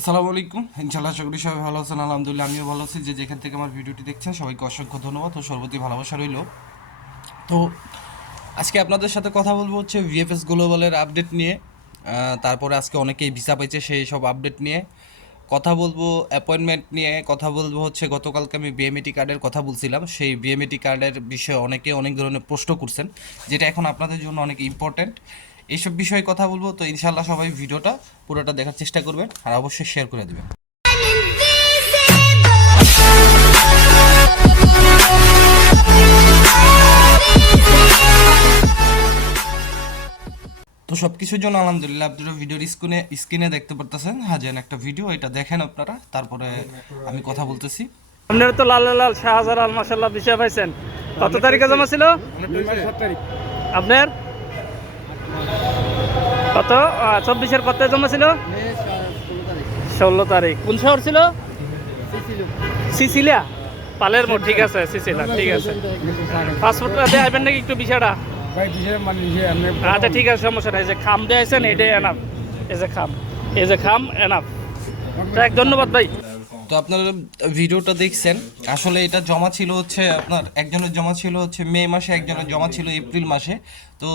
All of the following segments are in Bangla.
আসসালামু আলাইকুম। ইনশাল্লাহ করি সবাই ভালো আছেন। আলহামদুলিল্লাহ, আমিও ভালো আছি। যে যেখান থেকে আমার ভিডিওটি দেখছেন, সবাইকে অসংখ্য ধন্যবাদ ও সর্বতি ভালোবাসা রইল। তো আজকে আপনাদের সাথে কথা বলব হচ্ছে ভিএফএস গ্লোবালের আপডেট নিয়ে। তারপরে আজকে অনেকেই ভিসা পাইছে সেই সব আপডেট নিয়ে। কথা বলব অ্যাপয়েন্টমেন্ট নিয়ে। কথা বলব হচ্ছে, গতকালকে আমি বিএমএটি কার্ডের কথা বলছিলাম। সেই বিএমএটি কার্ডের বিষয়ে অনেকে অনেক ধরনের প্রশ্ন করছেন, যেটা এখন আপনাদের জন্য অনেক ইম্পর্ট্যান্ট এইসব বিষয়ে কথা বলব তো ইনশাল্লাহ সবাই ভিডিওটা পুরোটা দেখার চেষ্টা করবেন আর অবশ্যই শেয়ার করে দেবেন। তো সব কিছুর জন্য আলহামদুলিল্লাহ আপনারা ভিডিওর স্ক্রিনে স্ক্রিনে দেখতে পারতেছেন। হাজার একটা ভিডিও এটা দেখেন আপনারা তারপরে আমি কথা বলতেছি। আপনারা তো লাল লাল শাহজালাল মাসাল্লাহ বিষয় পাইছেন। কত তারিখে জমা ছিল? আপনার? কত? চব্বিশের কত জমা ছিল? ষোলো তারিখ। কোন শহর ছিল? সিসিলিয়া। পালের মোড় ঠিক আছে সিসিলা ঠিক আছে। পাসপোর্টটা দিয়ে আসবেন নাকি একটু বিষয়টা? আচ্ছা ঠিক আছে সমস্যা নাই যে খাম দিয়ে আছেন এটাই এনাফ এই যে খাম, এই যে খাম এনাফ ধন্যবাদ ভাই। তো আপনারা ভিডিওটা দেখছেন। আসলে এটা জমা ছিল হচ্ছে আপনার একজনের জমা ছিল হচ্ছে মে মাসে একজনের জমা ছিল এপ্রিল মাসে। তো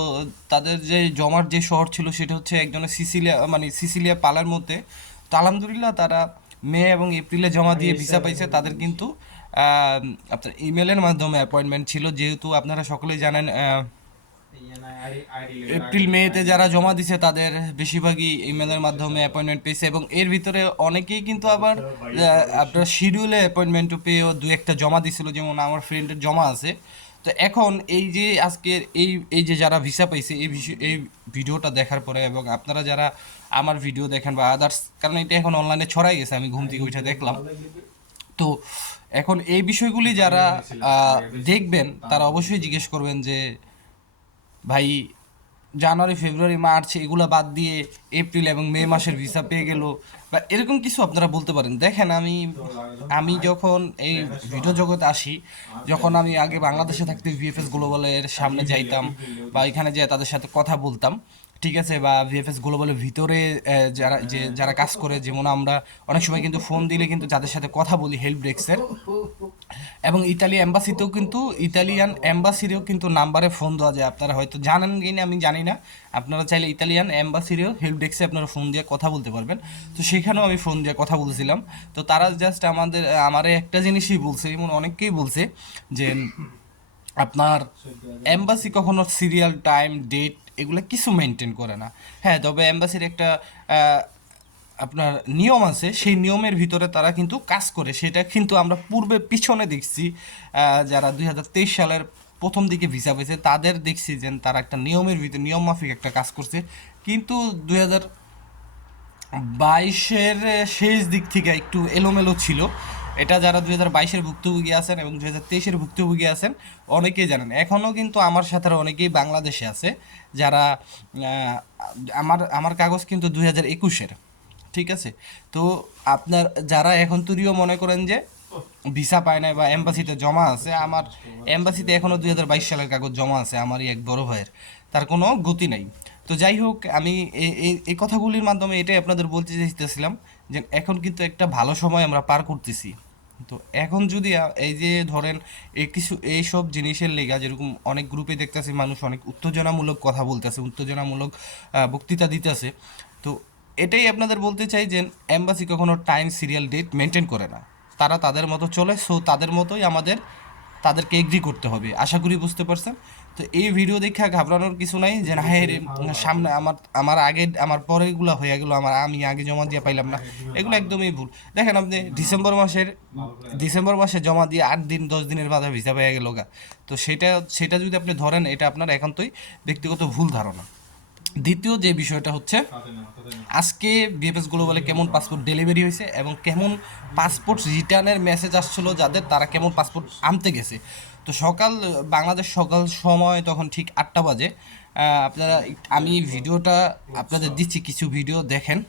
তাদের যে জমার যে শহর ছিল সেটা হচ্ছে একজনের সিসিলিয়া মানে সিসিলিয়া পালার মধ্যে। তো আলহামদুলিল্লাহ তারা মে এবং এপ্রিলে জমা দিয়ে ভিসা পাইছে। তাদের কিন্তু আপনার ইমেলের মাধ্যমে অ্যাপয়েন্টমেন্ট ছিল। যেহেতু আপনারা সকলেই জানেন এপ্রিল মেতে যারা জমা দিছে তাদের বেশিরভাগই ইমেলের মাধ্যমে অ্যাপয়েন্টমেন্ট পেয়েছে এবং এর ভিতরে অনেকেই কিন্তু আবার আপনার শিডিউলে অ্যাপয়েন্টমেন্টও পেয়েও দু একটা জমা দিছিল যেমন আমার ফ্রেন্ডের জমা আছে। তো এখন এই যে আজকের এই এই যে যারা ভিসা পাইছে এই এই ভিডিওটা দেখার পরে এবং আপনারা যারা আমার ভিডিও দেখেন বা আদার্স কারণ এটা এখন অনলাইনে ছড়াই গেছে আমি ঘুম থেকে উঠে দেখলাম। তো এখন এই বিষয়গুলি যারা দেখবেন তারা অবশ্যই জিজ্ঞেস করবেন যে ভাই, জানুয়ারি, ফেব্রুয়ারি, মার্চ এগুলো বাদ দিয়ে এপ্রিল এবং মে মাসের ভিসা পেয়ে গেল। বা এরকম কিছু আপনারা বলতে পারেন। দেখেন, আমি আমি যখন এই ভিডিও জগতে আসি, যখন আমি আগে বাংলাদেশে থাকতে ভিএফএস গ্লোবালের সামনে যাইতাম বা এখানে যেয়ে তাদের সাথে কথা বলতাম ঠিক আছে, বা ভিএফএস গ্লোবালের ভিতরে যারা, যে, যারা কাজ করে, যেমন আমরা অনেক সময় কিন্তু ফোন দিলে কিন্তু যাদের সাথে কথা বলি হেল্প ডেস্কের, এবং ইতালি অ্যাম্বাসিতেও কিন্তু, ইতালিয়ান এম্বাসিরেও কিন্তু নাম্বারে ফোন দেওয়া যায়। আপনারা হয়তো জানেন কি না আমি জানি না। আপনারা চাইলে ইতালিয়ান এম্বাসিরেও হেল্প ডেস্কে আপনারা ফোন দিয়ে কথা বলতে পারবেন। তো সেখানেও আমি ফোন দিয়ে কথা বলছিলাম। তো তারা জাস্ট আমাদের, আমারে একটা জিনিসই বলছে এমন অনেককেই বলছে যে, আপনার অ্যাম্বাসি কখনো সিরিয়াল, টাইম, ডেট এগুলো কিছু মেনটেন করে না। হ্যাঁ তবে এম্বাসির একটা আপনার নিয়ম আছে, সেই নিয়মের ভিতরে তারা কিন্তু কাজ করে। সেটা কিন্তু আমরা পূর্বে পিছনে দেখছি যারা দুই হাজার তেইশ সালের প্রথম দিকে ভিসা পেয়েছে, তাদের দেখছি যে তারা একটা নিয়মের ভিতরে নিয়ম মাফিক একটা কাজ করছে। কিন্তু দুই বাইশের শেষ দিক থেকে একটু এলোমেলো ছিল। এটা যারা দুই হাজার বাইশের ভুক্তভোগী আছেন এবং দুই হাজার তেইশের ভুক্তভোগী আছেন, অনেকেই জানেন। এখনও কিন্তু আমার সাথে অনেকেই বাংলাদেশে আছে, যারা আমার আমার কাগজ কিন্তু দুই হাজার একুশের, ঠিক আছে? তো আপনার, যারা এখন তুরিও মনে করেন যে ভিসা পায় নাই বা এম্বাসিতে জমা আছে, আমার এম্বাসিতে এখনও দুই হাজার বাইশ সালের কাগজ জমা আছে, আমারই এক বড় ভাইয়ের। তার কোনো গতি নাই। তো যাই হোক, আমি এই কথাগুলির মাধ্যমে এটাই আপনাদের বলতে চাইতেছিলাম যে এখন কিন্তু একটা ভালো সময় আমরা পার করতেছি। তো এখন যদি এই যে ধরেন এই কিছু এইসব জিনিসের লেগা যেরকম অনেক গ্রুপে দেখতেছি, মানুষ অনেক উত্তেজনামূলক কথা বলতেছে, উত্তেজনামূলক বক্তৃতা দিতেছে। তো এটাই আপনাদের বলতে চাই যে এম্বাসি কখনো টাইম সিরিয়াল ডেট মেনটেন করে না। তারা তাদের মতো চলে সো তাদের মতোই আমাদের তাদেরকে এগ্রি করতে হবে। আশা করি বুঝতে পারছেন? তো এই ভিডিও দেখে ঘাবড়ানোর কিছু নাই যে, না হ্যাঁ সামনে আমার আমার আগে, আমার পরেগুলো হয়ে গেলো, আমার আমি আগে জমা দিয়ে পাইলাম না। এগুলো একদমই ভুল। দেখেন আপনি, ডিসেম্বর মাসের, ডিসেম্বর মাসে জমা দিয়ে আট দিন, দশ দিনের মাথায় ভিসা পেয়ে গেল গা। তো সেটা সেটা যদি আপনি ধরেন, এটা আপনার একান্তই ব্যক্তিগত ভুল ধারণা। দ্বিতীয় যে বিষয়টা হচ্ছে আজকে বিএফএস গ্লোবালে কেমন পাসপোর্ট ডেলিভারি হয়েছে এবং কেমন পাসপোর্ট রিটার্নের মেসেজ আসছিল যাদের, তারা কেমন পাসপোর্ট আনতে গেছে? তো সকাল, বাংলাদেশ সকাল সময় তখন ঠিক আটটা বাজে। আপনারা, আমি ভিডিওটা আপনাদের দিচ্ছি, কিছু ভিডিও দেখেন।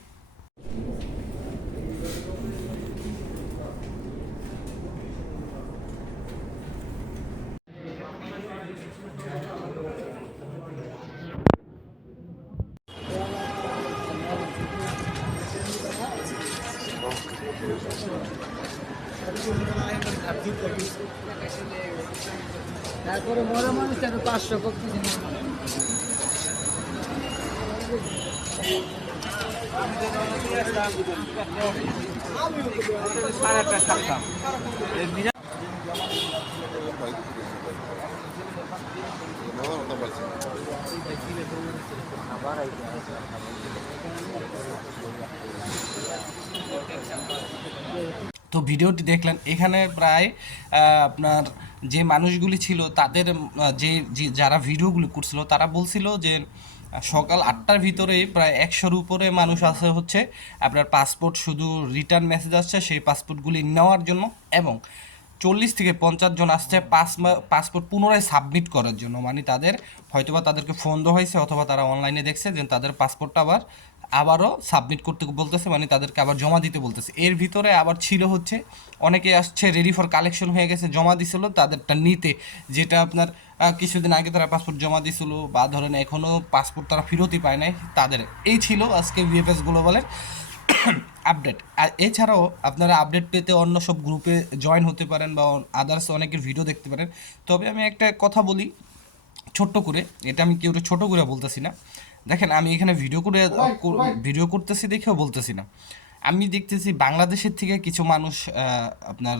তারপরে মরা মানুষ তার পাঁচশো করতে তো ভিডিওটি দেখলেন, এখানে প্রায় আপনার যে মানুষগুলি ছিল, তাদের যে যারা ভিডিওগুলি করছিল, তারা বলছিল যে, সকাল আটটার ভিতরে প্রায় একশোর উপরে মানুষ আছে হচ্ছে, আপনার পাসপোর্ট শুধু রিটার্ন মেসেজ আসছে, সেই পাসপোর্টগুলি নেওয়ার জন্য, এবং চল্লিশ থেকে পঞ্চাশ জন আসছে পাস পাসপোর্ট পুনরায় সাবমিট করার জন্য। মানে তাদের হয়তোবা তাদেরকে ফোন দেওয়া হয়েছে অথবা তারা অনলাইনে দেখছে যে তাদের পাসপোর্টটা আবার, আবারও সাবমিট করতে বলতেছে মানে তাদেরকে আবার জমা দিতে বলতেছে। এর ভিতরে আবার ছিল হচ্ছে, অনেকে আসছে রেডি ফর কালেকশন হয়ে গেছে, জমা দিছিল, তাদেরটা নিতে। যেটা আপনার কিছুদিন আগে তারা পাসপোর্ট জমা দিছিল বা ধরেন এখনও পাসপোর্ট তারা ফেরতই পায় নাই, তাদের। এই ছিল আজকে ভিএফএস গ্লোবালের আপডেট। আর এছাড়াও আপনারা আপডেট পেতে অন্য সব গ্রুপে জয়েন হতে পারেন বা আদার্স অনেকের ভিডিও দেখতে পারেন। তবে আমি একটা কথা বলি ছোট্ট করে। এটা আমি কেউ ছোট করে বলতেছি না। দেখেন আমি এখানে ভিডিও করে ভিডিও করতেছি দেখেও বলতেছি না। আমি দেখতেছি বাংলাদেশের থেকে কিছু মানুষ আপনার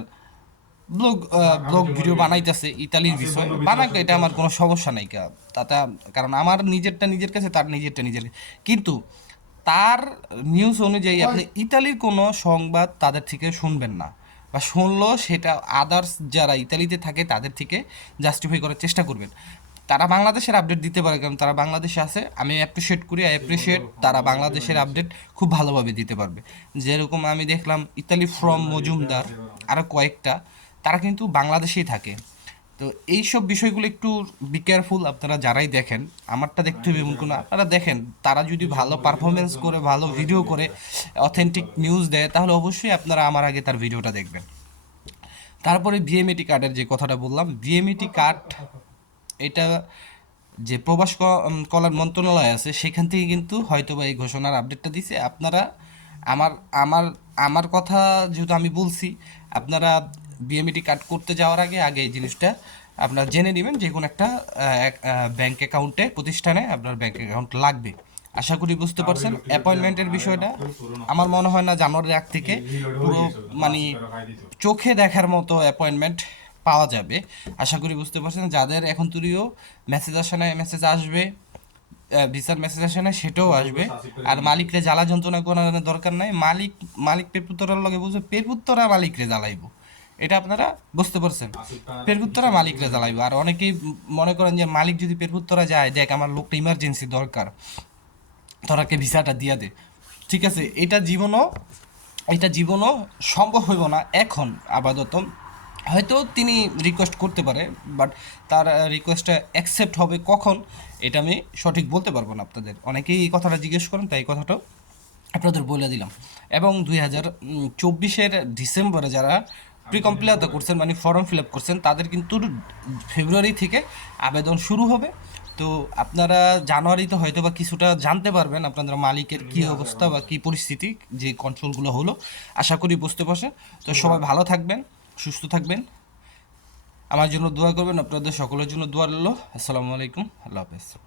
ব্লগ ব্লগ ভিডিও বানাইতেছে ইতালির বিষয়। বানাক এটা আমার কোনো সমস্যা নাই তাতে কারণ আমার নিজেরটা নিজের কাছে তার নিজেরটা নিজের। কিন্তু তার নিউজ অনুযায়ী আপনি ইতালির কোনো সংবাদ তাদের থেকে শুনবেন না বা শুনলেও সেটা আদার্স যারা ইতালিতে থাকে তাদের থেকে জাস্টিফাই করার চেষ্টা করবেন। তারা বাংলাদেশের আপডেট দিতে পারে কারণ তারা বাংলাদেশে আছে। আমি অ্যাপ্রিসিয়েট করি আই অ্যাপ্রিসিয়েট তারা বাংলাদেশের আপডেট খুব ভালোভাবে দিতে পারবে। যেরকম আমি দেখলাম ইতালি ফ্রম মজুমদার আরও কয়েকটা তারা কিন্তু বাংলাদেশেই থাকে। তো এইসব বিষয়গুলো একটু বি কেয়ারফুল আপনারা যারাই দেখেন, আমারটা দেখতে হবে এমন কোনো আপনারা দেখেন, তারা যদি ভালো পারফরমেন্স করে, ভালো ভিডিও করে অথেন্টিক নিউজ দেয়, তাহলে অবশ্যই আপনারা আমার আগে তার ভিডিওটা দেখবেন। তারপরে ভিএমএটি কার্ডের যে কথাটা বললাম ভিএমএটি কার্ড এটা যে প্রবাস কল্যাণ মন্ত্রণালয় আছে, সেখান থেকে কিন্তু হয়তোবা এই ঘোষণার আপডেটটা দিছে। আপনারা আমার আমার আমার কথা যেহেতু আমি বলছি, আপনারা বিএমইটি কার্ড করতে যাওয়ার আগে আগে এই জিনিসটা আপনারা জেনে নেবেন যে কোনো একটা ব্যাংক অ্যাকাউন্টে প্রতিষ্ঠানে আপনার ব্যাংক অ্যাকাউন্ট লাগবে। আশা করি বুঝতে পারছেন অ্যাপয়েন্টমেন্টের বিষয়টা। আমার মনে হয় না জানুয়ারির আগ থেকে পুরো মানে চোখে দেখার মতো অ্যাপয়েন্টমেন্ট পাওয়া যাবে। আশা করি বুঝতে পারছেন। যাদের এখন তুলিও মেসেজ আসে না মেসেজ আসবে ভিসার মেসেজ আসে না সেটাও আসবে। আর মালিকরে জ্বালা যন্ত্রণা করার দরকার নাই। মালিক মালিক পেপুত্তরার লগে বুঝবে পেপুত্তরা মালিকরে জ্বালাইবো। এটা আপনারা বুঝতে পারছেন। পেরপুত্তরা মালিকরা জ্বালাইবো। আর অনেকেই মনে করেন যে মালিক যদি পেরপুত্তরা যায় দেখ আমার লোকটা ইমার্জেন্সি দরকার। তোরাকে ভিসাটা দিয়া দে। ঠিক আছে এটা জীবনও এটা জীবনও সম্ভব হইব না এখন আপাতত। হয়তো তিনি রিকোয়েস্ট করতে পারে বাট তার রিকোয়েস্টটা অ্যাকসেপ্ট হবে কখন এটা আমি সঠিক বলতে পারব না আপনাদের। অনেকেই এই কথাটা জিজ্ঞেস করেন তাই এই কথাটাও আপনাদের বলে দিলাম। এবং দুই হাজার চব্বিশের ডিসেম্বরে যারা প্রি কমপ্লিট করছেন মানে ফর্ম ফিল আপ করছেন তাদের কিন্তু ফেব্রুয়ারি থেকে আবেদন শুরু হবে তো আপনারা জানুয়ারিতে হয়তো বা কিছুটা জানতে পারবেন আপনাদের মালিকের কি অবস্থা বা কি পরিস্থিতি যে কন্ট্রোলগুলো হলো। আশা করি বুঝতে পারছেন। তো সবাই ভালো থাকবেন সুস্থ থাকবেন। আমার জন্য দোয়া করবেন আপনাদের সকলের জন্য দোয়া রইল। আসসালামু আলাইকুম আল্লাহ হাফেজ।